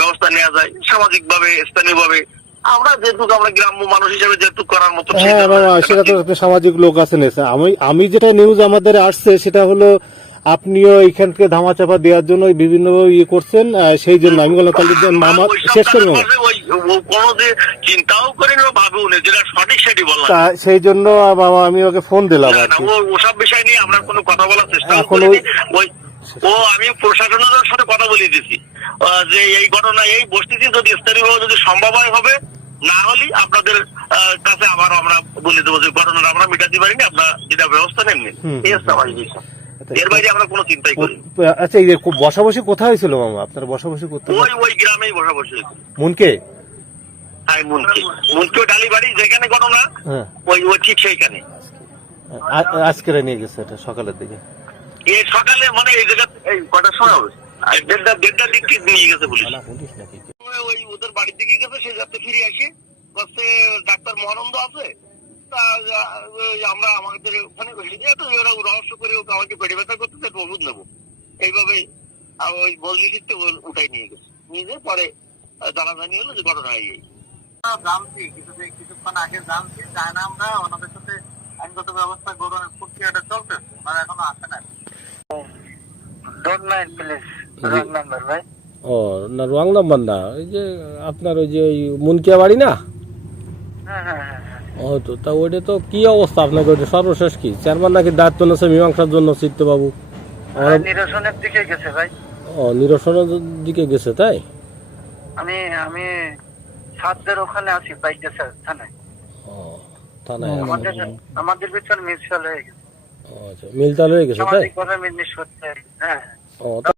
নেওয়া যায় সামাজিক ভাবে স্থানীয় ভাবে আমরা যেহেতু আমরা গ্রাম্য মানুষ হিসেবে যেহেতু করার মতো হ্যাঁ বাবা সেটা তো করি। একটা সামাজিক লোক আছেন আমি আমি যেটা নিউজ আমাদের আসছে সেটা হলো আপনিও এখানকে ধামাচাপা দেওয়ার জন্য বিভিন্ন ইয়ে করছেন সেই জন্য আমি বললাম তাহলে মামা শেষ করি চিন্তাও করেনি ও ভাবেও নেই যেটা সঠিক সেটি বললাম। সেই জন্য মামা আমি ওকে ফোন দিলাম না আর কি ও ওসব বিষয় নিয়ে আমরা কোনো কথা বলার চেষ্টা এখন ওই- ও আমি প্রশাসনের সাথে কথা বলে দিয়েছি। আহ, যে এই ঘটনা এই বস্তিতে যদি স্থানীয়ভাবে যদি সম্ভব হয় হবে না হলে আপনাদের কাছে আবার আমরা বলে দেবো যে ঘটনাটা আমরা মিটাতে পারিনি আপনারা যেটা ব্যবস্থা নেন নিন। এই হচ্ছে আমার বিষয়। এর বাইরে আমরা কোনো চিন্তাই করি আচ্ছা এই বসাবসি কোথায় মামা? আপনার বসাবসি করতে ওই ওই গ্রামেই বসা বসে মনকে? হাই মুনকি। মুনকি ডালি বাড়ি যেখানে ঘটনা হ্যাঁ। ওই ওই ঠিক সেইখানে। আজকে নিয়ে গেছে এটা সকালের দিকে। এই সকালে মানে এই জায়গা এই কটার সময় হবে? দেড়টা দেড়টার দিক নিয়ে গেছে পুলিশ। পুলিশ ওই ওদের বাড়ির দিকে গেছে সে যাতে ফিরে আসে। ডাক্তার মহানন্দ আছে। তা আমরা আমাদের ওখানে বসে যে তো ওরা রহস্য করে ওকে আমাকে পেটে ব্যথা করতে তো ওষুধ নেব। এইভাবে ওই বদলি উঠাই নিয়ে গেছে। নিয়ে যেয়ে পরে জানাজানি হলো যে ঘটনা এই। জানছি কিছু কিছুক্ষণ আগে জানছি তাই না আমরা ওনাদের সাথে আইনগত ব্যবস্থা গ্রহণের প্রক্রিয়াটা চলতেছে ওনারা এখনও আসে না ডোন্ট মাইন্ড প্লিজ ও না রং নাম্বার না ওই যে আপনার ওই যে ওই মুনকিয়া বাড়ি না? হ্যাঁ হ্যাঁ হ্যাঁ ও তো তা ওইটা তো কি অবস্থা আপনাকে ওইটা? সর্বশেষ কি? চেয়ারম্যান নাকি দায়িত্ব নিয়েছে মীমাংসার জন্য চিত্তবাবু? নিরসনের দিকে গেছে ভাই। ও নিরসনের দিকে গেছে তাই? আমি আমি সাতদের ওখানে আছি বাইকে থানায়। ও থানায় আমাদের আমাদের ভিতর মিসফেল হয়ে গেছে। আচ্ছা মিলতাল হয়ে গেছে তাই? নিষ্পত্তি হ্যাঁ। ও